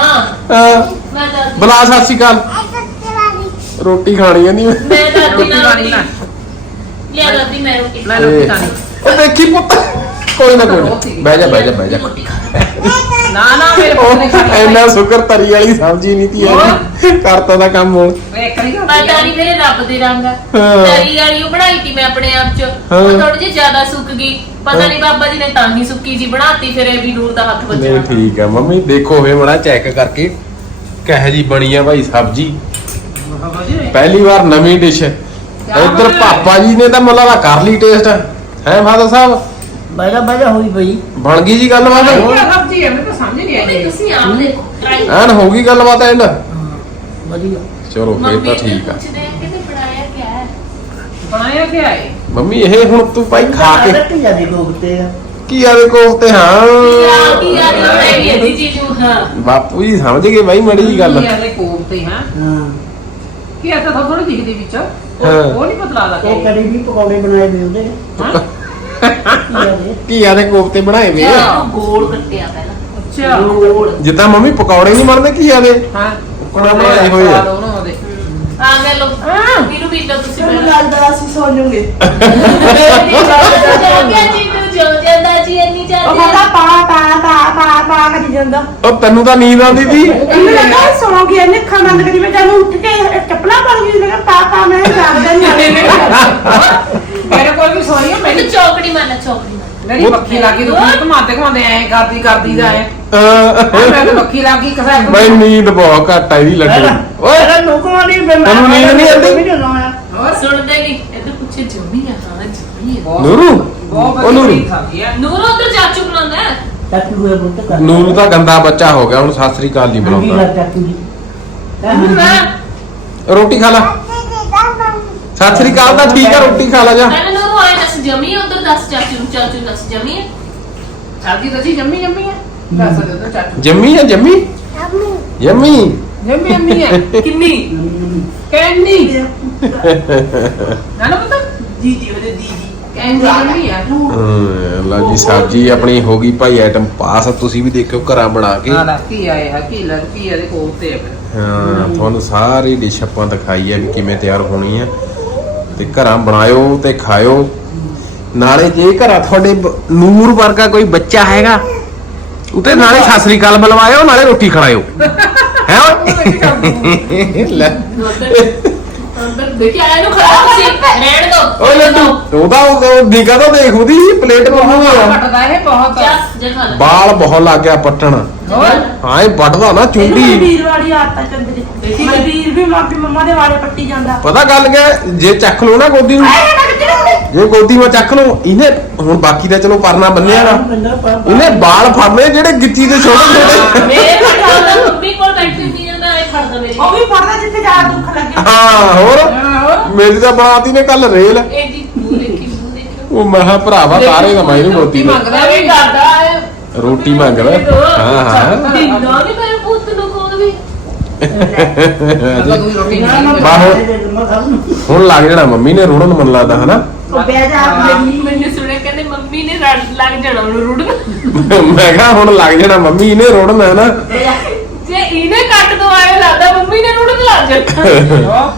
ਹਾਂ, ਮੈਂ ਦਾਦੀ ਬੁਲਾ ਸਤਿ ਸ੍ਰੀ ਅਕਾਲ। ਰੋਟੀ ਖਾਣੀ ਕਹਿੰਦੀ ਮੈਂ ਮੈਂ ਨਾਲ ਰੋਟੀ ਖਾਣੀ ਰੋਟੀ ਨਾ। ਲਿਆ ਦਾਦੀ ਮੈਂ ਰੋਟੀ। ਮੈਂ ਰੋਟੀ ਖਾਣੀ ਉਹ ਦੇਖੀ ਪੁੱਤ। ਕੋਈ ਨਾ ਕੋਈ ਨਾ। ਬਹਿ ਜਾ ਬਹਿ ਜਾ ਬਹਿ ਜਾ। ਨਾ ਨਾ ਮੇਰੇ ਪੁੱਤ ਨੇ ਖਾਣੀ ਇੰਨਾ ਸ਼ੁਕਰ ਤਰੀ ਵਾਲੀ ਸਬਜ਼ੀ ਨਹੀਂ ਤੀ ਹੈ ਕਰਤਾ ਦਾ ਕੰਮ ਹੁਣ। ਵੇਖ ਪਤਾ ਨਹੀਂ ਮੇਰੇ ਰੱਬ ਦੇ ਰੰਗ ਆ। ਹਾਂ। ਤਰੀ ਵਾਲੀ ਉਹ ਬਣਾਈ ਤੀ ਮੈਂ ਆਪਣੇ ਆਪ ਚ। ਹਾਂ। ਉਹ ਥੋੜੀ ਜਿਹੀ ਜ਼ਿਆਦਾ ਸੁੱਕ ਗਈ। ਪਤਾ ਨਹੀਂ ਬਾਬਾ ਜੀ ਨੇ ਤਾਂ ਹੀ ਸੁੱਕੀ ਜੀ ਬਣਾਤੀ ਫਿਰ ਇਹ ਵੀ ਨੂਰ ਦਾ ਹੱਥ ਨਹੀਂ ਵੱਜਣਾ ਠੀਕ ਆ। ਮੰਮੀ ਦੇਖੋ ਫੇ ਮੜਾ ਚੈੱਕ ਕਰਕੇ। ਕਹੇ ਜੀ ਬਣੀ ਆ ਭਾਈ ਸਬਜ਼ੀ। ਪਹਿਲੀ ਵਾਰ ਨਵੀਂ ਡਿਸ਼ ਇੱਧਰ ਪਾਪਾ ਜੀ ਨੇ ਤਾਂ ਮੁੱਲਾ ਦਾ ਕਰ ਲਈ ਟੇਸਟ ਹੈ ਫਾਦਰ ਸਾਹਿਬ? ਬੈਠਾ ਬੈਠਾ ਹੋਈ ਪਈ। ਬਣ ਗਈ ਜੀ ਗੱਲਬਾਤ? ਸਬਜ਼ੀ ਹੈ ਮੈਨੂੰ ਤਾਂ ਸਮਝ ਨਹੀਂ ਆਈ ਤੁਸੀਂ ਆਪ ਦੇ ਟਰਾਈ ਐਨ ਹੋ ਗਈ ਗੱਲਬਾਤ ਐਂਡ? ਵਧੀਆ। ਚਲੋ ਫੇਰ ਤਾਂ ਠੀਕ ਆ। ਪੁੱਛਦੇ ਆ ਕਿ ਤੇ ਬਣਾਇਆ ਕਿਆ ਹੈ? ਬਣਾਇਆ ਕੀ ਆਏ ਮੰਮੀ ਇਹ ਹੁਣ ਤੂੰ ਭਾਈ ਖਾ ਕੇ ਰੱਖ ਜਾਂਦੀ ਆ ਕੀ ਆਦੇ ਕੋਫਤੇ ਯਾਰ ਹਾਂ। ਕੀ ਯਾਰ ਬਣਾਈ ਹੈ ਜੀ ਨੂੰ ਹਾਂ। ਬਾਪੂ ਜੀ ਸਮਝ ਗਏ ਬਾਈ ਮੜੀ ਜੀ ਗੱਲ। ਕੀ ਆਲੇ ਕੋਫਤੇ ਹਾਂ। ਹਾਂ। ਕੀ ਆ ਤਾਂ ਥੋੜਾ ਦਿਖਦੇ ਵਿੱਚ। ਉਹ ਹਾਂ। ਉਹ ਨਹੀਂ ਪਤਾ ਲੱਗਦਾ। ਇਹ ਕੜੀ ਵੀ ਪਕੌੜੇ ਬਣਾਏ ਵੀ ਉਹਦੇ। ਹਾਂ। ਕੀ ਆਦੇ ਕੋਫਤੇ ਬਣਾਏ ਵੇ ਇਹਨੂੰ ਗੋਲ ਕੱਟਿਆ ਪਹਿਲਾਂ। ਅੱਛਾ। ਗੋਲ। ਜਿੱਦਾਂ ਮੰਮੀ ਪਕੌੜੇ ਨਹੀਂ ਬਣਦੇ ਕੀ ਆਦੇ ਹਾਂ। ਕੁੜਾ ਬਣਾਏ ਹੋਏ ਆ। ਆ ਮੈਂ ਲੋ ਵੀਰੂ ਵੀ ਲੋ ਤੁਸੀਂ ਮੈਨੂੰ ਪਹਿਲਾਂ ਲੱਗਦਾ ਅਸੀਂ ਸੌ ਜਾਵਾਂਗੇ। ਜਾਂਦੇ ਜੀ ਨੂੰ ਜੋ ਜਾਂਦਾ ਜੀ ਇੰਨੀ ਉਹ ਜਾਂਦੀ ਕਹਿੰਦਾ ਪਾ ਪਾ ਪਾ ਪਾ ਪਾ ਕਰੀ ਜਾਂਦਾ। ਉਹ ਤੈਨੂੰ ਤਾਂ ਨੀਂਦ ਆਉਂਦੀ ਸੀ। ਇਹਨੂੰ ਲੱਗਾ ਸੌ ਗਿਆ ਇਹਨੇ ਅੱਖਾਂ ਬੰਦ ਕਰੀ ਮੈਂ ਜਾਨੂੰ ਉੱਠ ਕੇ ਚੱਪਲਾਂ ਪਾ ਗਈ ਲਗਾ ਪਾ ਪਾ ਮੈਂ ਜਾਗਦਾ ਨਹੀਂ ਵੀ ਸੋਈ ਹੈ ਮੈਨੂੰ ਮੇਰੀ ਚੌਕੜੀ ਮਾਰਨਾ ਚੌਕੜੀ ਮਾਰਨਾ ਮੇਰੀ ਪੱਖੀ ਲੱਗੀ ਤੂੰ ਕੀ ਘਮਾਤੇ ਘਮਾਤੇ ਐ ਕਰਦੀ ਕਰਦੀ ਦਾ ਐ। ਅਹ, ਮੈਂ ਤਾਂ ਪੱਖੀ ਲੱਗੀ ਕਸਾ ਬਈ ਨੀਂਦ ਬਹੁਤ ਘੱਟ ਆਈ ਦੀ ਲੱਗੀ ਓਏ। ਅਰੇ ਲੋਕਾਂ ਦੀ ਬਿਮਾਰੀ ਤੈਨੂੰ ਨੀਂਦ ਨਹੀਂ ਆਉਂਦੀ? ਨਹੀਂ ਆਉਂਦਾ ਹੋਰ? ਸੁਣਦੇ ਨਹੀਂ ਇੱਧਰ ਪੁੱਛੇ ਜੰਮੀ ਆ ਹਾਂ ਜੰਮੀ ਆ। ਬਹੁਤ- ਨੂਰੂ। ਬਹੁਤ ਉਹ ਨੂਰੂ। ਵਧੀਆ ਖਾਦੀ ਹੈ ਨੂਰ ਉਧਰ ਚਾਚੂ ਬੁਲਾਉਂਦਾ ਹੈ ਚਾਚੂ ਹੋਏ ਬੁੱਤ ਕਰ। ਨੂਰੂ ਤਾਂ ਗੰਦਾ ਬੱਚਾ ਹੋ ਗਿਆ ਹੁਣ ਸਤਿ ਸ੍ਰੀ ਅਕਾਲ ਨਹੀਂ ਬੁਲਾਉਂਦਾ। ਚਾਚੂ ਜੀ। ਰੋਟੀ ਖਾ ਲੈ। ਸਤਿ ਸ੍ਰੀ ਅਕਾਲ ਤਾਂ ਠੀਕ ਆ ਰੋਟੀ ਖਾ ਲੈ ਜਾ। ਮੈਂ ਜੰਮੀ ਆ ਉਧਰ ਦੱਸ ਚਾਚੂ ਨੂੰ ਚਾਚੂ ਨੂੰ ਦੱਸ ਜੰਮੀ ਹੈ ਸਾਡੀ ਤਾਂ ਜੀ ਜੰਮੀ ਜੰਮੀ ਹੈ ਦੱਸ ਦੇ ਤਾਂ ਚਾਚੂ ਜੰਮੀ ਆ ਜੰਮੀ? ਜੰਮੀ। ਜੰਮੀ? ਅੰਮੀ ਹੈ ਕਿੰਨੀ? ਕੈਂਡੀ ਨਾ ਨਾ ਪਤਾ। ਜੀ ਜੀ ਉਹਦੇ ਦੀ ਜੀ ਕੈਂਡੀ ਅੰਮੀ ਹੈ ਹਮ, ਲਓ ਜੀ ਸਬਜੀ ਆਪਣੀ ਹੋ ਗਈ ਭਾਈ ਆਈਟਮ ਪਾਸ ਤੁਸੀਂ ਵੀ ਦੇਖਿਓ ਘਰਾਂ ਬਣਾ ਕੇ। ਹਾਂ ਨਾ ਕੀ ਆਏ ਆ ਕੀ ਲੜ ਕੀ ਇਹਦੇ ਕੋਲ ਤੇ ਆ ਫਿਰ। ਹਾਂ ਤੁਹਾਨੂੰ ਸਾਰੀ ਡਿਸ਼ ਆਪਾਂ ਦਿਖਾਈ ਹੈ ਵੀ ਕਿਵੇਂ ਤਿਆਰ ਹੋਣੀ ਹੈ ਤੇ ਘਰਾਂ ਬਣਾਇਓ ਤੇ ਖਾਇਓ। ਨਾਲੇ ਜੇ ਘਰਾਂ ਤੁਹਾਡੇ ਬ- ਨੂਰ ਵਰਗਾ ਕੋਈ ਬੱਚਾ ਹੈਗਾ ਉਤੇ ਨਾਲੇ ਸਤਿ ਸ੍ਰੀ ਅਕਾਲ ਬੁਲਵਾਇਓ ਨਾਲੇ ਰੋਟੀ ਖਿਲਾਇਓ ਹੈ? ਲੈ। ਅੰਦਰ ਦੇਖਿਆ ਇਹਨੂੰ ਖੜਾ ਤੁਸੀਂ ਰਹਿਣ ਦੋ ਓ ਲੱਡੂ ਉਹਦਾ ਉਹ ਨਿਗਾ ਤਾਂ ਦੇਖ ਉਹਦੀ ਪਲੇਟ ਬਹੁਤ ਆ। ਘਟਦਾ ਇਹ ਬਹੁਤ। ਜਾ ਜੇ ਖਾ ਲੈ। ਬਾਲ ਬਹੁਤ ਲੱਗ ਗਿਆ ਪੱਟਣ। ਹੋਰ? ਹਾਂ ਇਹ ਵੱਢਦਾ ਨਾ ਚੁੰਡੀ। ਵੀਰ ਵਾਲੀ ਆਦਤ ਚੰਦਰੀ ਵੀਰ ਵੀ ਮਾਪੀ ਮੰਮਾ ਦੇ ਵਾਲੇ ਪੱਟੀ ਜਾਂਦਾ। ਪਤਾ ਗੱਲ ਕਿਆ ਹੈ? ਜੇ ਚੱਕ ਲੋ ਨਾ ਗੋਦੀ ਨੂੰ। ਜੇ ਗੋਦੀ ਵਿੱਚ ਚੱਕ ਲੋ ਇਹਨੇ ਹੁਣ ਬਾਕੀ ਦਾ ਚਲੋ ਪਰਨਾ ਬੰਨਿਆ ਨਾ। ਇਹਨੇ ਬਾਲ ਫੜਨੇ ਜਿਹੜੇ ਗਿੱਚੀ ਦੇ ਛੋਟੇ ਛੋਟੇ ਮੇਰੇ ਮੰਮੀ ਕੋਲ ਬੈਠੀ ਨਾ ਇਹ ਫੜਦਾ ਮੇਰੀ ਉਹ ਵੀ ਪੜਦਾ ਜਿੱਥੇ ਜ਼ਿਆਦਾ ਦੁੱਖ ਲੱਗੇ। ਹਾਂ ਹੋਰ? ਮੇਰੀ ਤਾਂ ਬਣਾਤੀ ਨੇ ਕੱਲ ਰੇਲ। ਇਹ ਜੀ ਮੂੰਹ ਦੇਖੀ ਮੂੰਹ ਦੇਖੀ। ਉਹ ਮਹਾ ਭਰਾਵਾ ਤਾਰੇ ਦਾ ਮੈਂ ਇਹਨੂੰ ਗੋਦੀ ਵਿੱਚ ਮੰਗਦਾ ਵੀ ਕਰਦਾ ਰੋਟੀ ਮੰਗਦਾ। ਹਾਂ ਹਾਂ। ਦਿੰਦਾ ਨਹੀਂ ਮੇਰੇ ਪੁੱਤ ਨੂੰ ਕੋਲ ਵੀ। ਹੁਣ ਲੱਗ ਜਾਣਾ ਮੰਮੀ ਨੇ ਰੋੜਨ ਮਨ ਲੱਗਦਾ ਹਨਾ? ਮੈਨੂੰ ਸੁਣਿਆ ਕਹਿੰਦੇ ਮੰਮੀ ਨੇ ਲੱਗ ਜਾਣਾ ਉਹਨੂੰ ਰੁੜਨ। ਮੈਂ ਕਿਹਾ ਹੁਣ ਲੱਗ ਜਾਣਾ ਮੰਮੀ ਨੇ ਰੋੜਨ ਹੈ ਨਾ ਜੇ ਇਹਨੇ ਦੋ ਲੱਗਦਾ ਮੰਮੀ ਨੇ ਰੁੜਨ ਲੱਗ ਜਾਣਾ।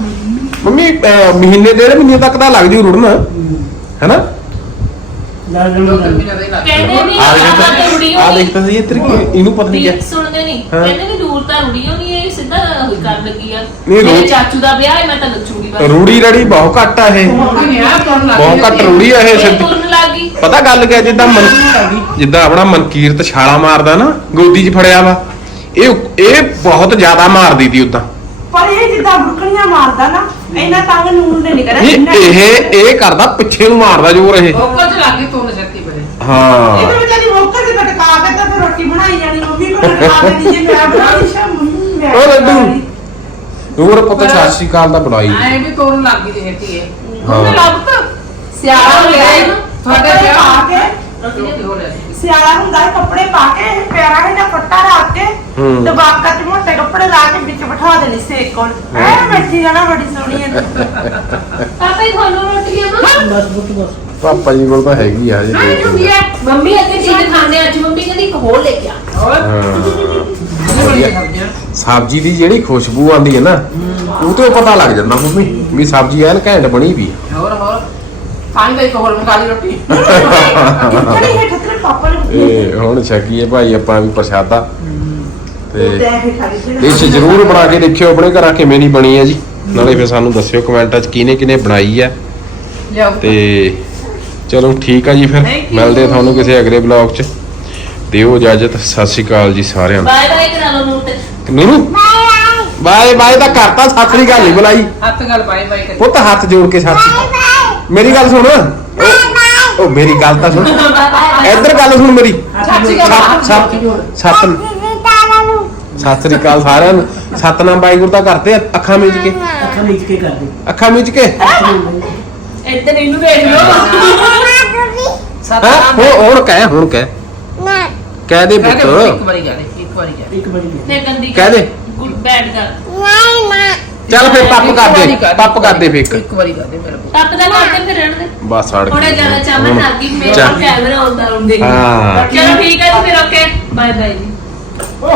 ਮੰਮੀ ਅਹ, ਮਹੀਨੇ ਡੇਢ ਮਹੀਨੇ ਤੱਕ ਤਾਂ ਲੱਗ ਜੂ ਰੁੜਨ ਹੈਨਾ? ਕਹਿੰਦੇ ਆ ਤੇ ਰੁੜੀ ਦੇਖ ਆ ਦੇਖ ਤਾਂ ਸਹੀ ਇੱਧਰ ਕੀ ਇਹਨੂੰ ਪਤਾ ਨਹੀਂ ਵੀ ਕਿਆ ਸੁਣਦੇ ਨਹੀਂ ਹਾਂ। ਕਹਿੰਦੇ ਵੀ ਦੂਰ ਤਾਂ ਰੁੜੀ ਹੋਣੀ ਇਹ ਸਿੱਧਾ ਹੋਈ ਕਰ ਲੱਗੀ ਆ। ਨਹੀਂ, ਮੇਰੇ ਰੋ- ਚਾਚੂ ਦਾ ਵਿਆਹ ਹੈ ਮੈਂ ਤਾਂ ਨੱਚੂਗੀ ਬਸ। ਰੂੜੀ ਰੜੀ ਬਹੁਤ ਘੱਟ ਆ ਇਹ। ਬਹੁਤ ਘੱਟ ਰੂੜੀ ਆ ਇਹ ਇਹ ਸਿੱਧੀ ਤੁਰਨ ਲੱਗ ਗਈ। ਪਤਾ ਗੱਲ ਕਿਆ ਜਿੱਦਾਂ ਮਨ ਜਿੱਦਾਂ ਆਪਣਾ ਮਨਕੀਰਤ ਛਾਲਾ ਮਾਰਦਾ ਨਾ ਗੋਦੀ 'ਚ ਫੜਿਆ ਵਾ। ਇਹ ਇਹ ਬਹੁਤ ਜ਼ਿਆਦਾ ਮਾਰਦੀ ਤੀ ਉਦਾਂ। ਪਰ ਇਹ ਜਿੱਦਾਂ ਬੁਰਕਣੀਆਂ ਮਾਰਦਾ ਨਾ ਇਹਨਾਂ ਤੰਗ ਨੂਨ ਨੇ ਨਹੀਂ ਕਰਿਆ ਇੰਨਾ- ਇਹ ਇਹ ਕਰਦਾ ਪਿੱਛੇ ਨੂੰ ਮਾਰਦਾ ਜ਼ੋਰ ਇਹ। ਲੋਕਲ ਚ ਲੱਗ ਗਈ ਤੁਰਨ ਛੱਤੀ ਬੜੇ ਹਾਂ। ਇਹਦੇ ਵਿੱਚ ਦੀ ਮੌਕਾ ਦੀ ਬਟਕਾ ਕੇ ਤਾਂ ਫਿਰ ਰੋਟੀ ਬਣਾਈ ਜਾਣੀ ਮੰਮੀ ਕੋਲ ਦੇਣੀ ਜੇ ਮੈਂ ਬਣਾਈ ਉਹ ਲੱਡੂ। ਬਣਾਈ। ਪੁੱਤ ਦਾ ਬੁਲਾਈ ਐ ਵੀ ਤੁਰਨ ਲੱਗ ਗਈ ਦੇਖੀ ਹੈ ਹਾਂ। ਉਹਨੇ ਲੱਗ ਤਾ। ਸਿਆਰਾ ਹੋ ਗਿਆ ਇਹ। ਤੁਹਾਡੇ ਪਾ ਕੇ। ਰੋਟੀ ਹੋ ਰਿਹਾ ਸਿਆਲਾ ਹੁੰਦਾ ਹੈ ਕੱਪੜੇ ਪਾ ਕੇ ਪੈਰਾਂ ਵਿੱਚ ਫੱਟਾ ਰੱਖ ਕੇ ਹੂੰ। ਦਬਾਕਾ ਤੇ ਮੋਟੇ ਕੱਪੜੇ ਲਾ ਕੇ ਵਿੱਚ ਬਿਠਾ ਦੇਣੀ ਸੇਕ ਕੋਲ ਐ ਬੈਠੀ ਜਾਣਾ ਬੜੀ ਸੋਹਣੀ ਹੈ ਪਾਪਾ ਹੀ ਤੁਹਾਨੂੰ ਰੋਟੀ ਆ ਪਾਪਾ ਜੀ ਕੋਲ ਤਾਂ ਹੈਗੀ ਆ ਜੀ। ਮੰਮੀ ਅੱਗੇ ਚੀਜ਼ ਖਾਂਦੇ ਅੱਜ ਮੰਮੀ ਕਹਿੰਦੀ ਇੱਕ ਹੋਰ ਲੈ ਕੇ ਆ। ਹਾਂ। ਵਧੀਆ ਸਬਜ਼ੀਆਂ ਸਬਜ਼ੀ ਦੀ ਜਿਹੜੀ ਖੁਸ਼ਬੂ ਆਉਂਦੀ ਹੈ ਨਾ ਉਹ ਤੋਂ ਪਤਾ ਲੱਗ ਜਾਂਦਾ ਮੰਮੀ ਵੀ ਸਬਜ਼ੀ ਐਨ ਘੈਂਟ ਬਣੀ ਵੀ ਆ। ਹੋਰ ਹੋਰ। ਪਾਣੀ ਦਾ ਇੱਕ ਹੋਰ ਮੰਗਾ ਲਈ ਰੋਟੀ। ਹੈ ਪਾਪਾ ਨੇ। ਇਹ ਹੁਣ ਛਕੀਏ ਭਾਈ ਆਪਾਂ ਵੀ ਪ੍ਰਸ਼ਾਦਾ। ਤੇ ਡਿਸ਼ ਜ਼ਰੂਰ ਬਣਾ ਕੇ ਦੇਖਿਓ ਆਪਣੇ ਘਰਾਂ ਕਿਵੇਂ ਦੀ ਬਣੀ ਹੈ ਜੀ। ਨਾਲੇ ਫਿਰ ਸਾਨੂੰ ਦੱਸਿਓ ਕਮੈਂਟਾਂ 'ਚ ਕਿਹਨੇ ਕਿਹਨੇ ਬਣਾਈ ਹੈ। ਤੇ ਚਲੋ ਠੀਕ ਆ ਜੀ ਫਿਰ. ਮਿਲਦੇ ਤੁਹਾਨੂੰ ਕਿਸੇ ਅਗਲੇ ਬਲੌਗ 'ਚ। ਦਿਓ ਇਜਾਜ਼ਤ। ਸਤਿ ਸ਼੍ਰੀ ਅਕਾਲ ਜੀ ਸਾਰਿਆਂ ਨੂੰ। ਬਾਏ ਬਾਏ ਕਰਾ ਲਓ ਨੂਰ ਨੂਰੂ ਬਾਏ ਬਾਏ ਤਾਂ ਕਰਤਾ ਸਤਿ ਸ਼੍ਰੀ ਅਕਾਲ ਨਹੀਂ ਬੁਲਾਈ। ਹੱਥ ਗੱਲ ਬਾਈ ਕਰੀ। ਪੁੱਤ ਹੱਥ ਜੋੜ ਕੇ ਸਤਿ ਸ਼੍ਰੀ ਅਕਾਲ। ਮੇਰੀ ਗੱਲ ਸੁਣ। ਉਹ- ਮੇਰੀ ਗੱਲ ਤਾਂ ਸੁਣ। ਇੱਧਰ ਗੱਲ ਸੁਣ ਮੇਰੀ। ਗੱਲ ਸੱਤ ਸੱਤ ਸੱਤ ਸਤਿ ਸ੍ਰੀ ਅਕਾਲ ਸਾਰਿਆਂ ਨੂੰ। ਸਤਨਾਮ ਵਾਹਿਗੁਰੂ ਦਾ ਕਰਦੇ ਆ, ਅੱਖਾਂ ਮੀਚ ਕੇ। ਅੱਖਾਂ ਮੀਚ ਕੇ ਕਰਦੇ। ਅੱਖਾਂ ਮੀਚ ਕੇ। ਇੱਧਰ ਇਹਨੂੰ ਦੇਖ ਲਓ। ਹਾਂ? ਹੁਣ ਹੁਣ ਕਹਿ ਹੁਣ ਕਹਿ। ਕਹਿ ਦੇ ਦੇ ਇੱਕ ਪੁੱਤ। ਵਾਰੀ ਕਹਿ ਦੇ ਇੱਕ ਵਾਰੀ ਕਹਿ ਦੇ। ਇੱਕ ਵਾਰੀ ਤੇ ਗੰਦੀ ਕਹਿ ਦੇ। ਗੁੱਡ ਬੈਡ ਕਰ ਚੱਲ ਫਿਰ ਪੱਪ ਕਰ। ਦੇ ਪੱਪ ਕਰ ਦੇ ਫੇਕ ਇੱਕ ਵਾਰੀ ਕਰ ਦੇ ਮੇਰੇ ਕੋਲ ਟੱਪ ਦਾ ਕਰਦੇ ਫਿਰ ਰਹਿਣ ਦੇ। ਬਸ ਅੜ ਥੋੜਾ ਜ਼ਿਆਦਾ ਹੁਣ- ਲੱਗ ਗਈ ਮੇਰੇ ਚੱਲ। ਕੋਲ ਕੈਮਰਾ ਆਉਂਦਾ ਹੁੰਦੇ ਹਾਂ। ਚਲੋ ਠੀਕ ਹੈ ਜੀ ਫਿਰ ਓਕੇ। ਬਾਏ ਬਾਏ ਜੀ।